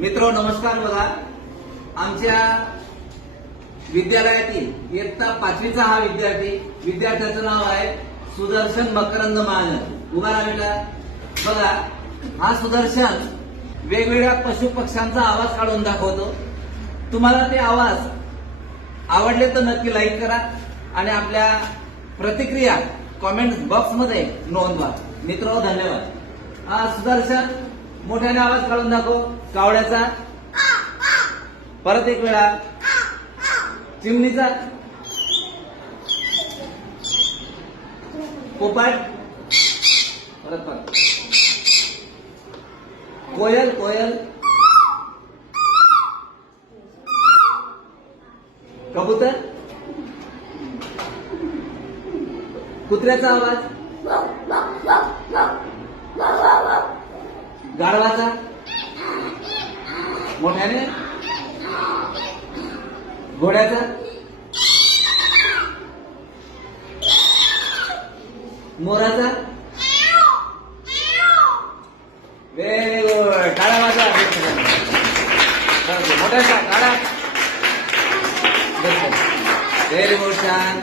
मित्र नमस्कार. बघा, आमच्या विद्यालयातील इयत्ता 5वीचा हा विद्यार्थ्याचं नाव आहे सुदर्शन मकरंद महाजन. उभा राहिला. बघा, हा सुदर्शन वेगवेगळ्या पशु पक्ष्यांचा आवाज काढून दाखवतो. तुम्हाला ते आवाज आवडले तर नक्की लाईक करा आणि आपल्या प्रतिक्रिया कॉमेंट बॉक्स मध्ये नोंदवा. मित्र धन्यवाद. हा सुदर्शन मोठ्याने आवाज काढून दाखव. कावड्याचा, परत एक वेळा चिमणीचा, पोपट, परत कोयल, कबूतर, कुत्र्याचा आवाज, गाढवाचा मोठ्याने, घोड्याचा, मोराचा. Very good. काढा माझा मोठ्याचा काढा. Very good. छान.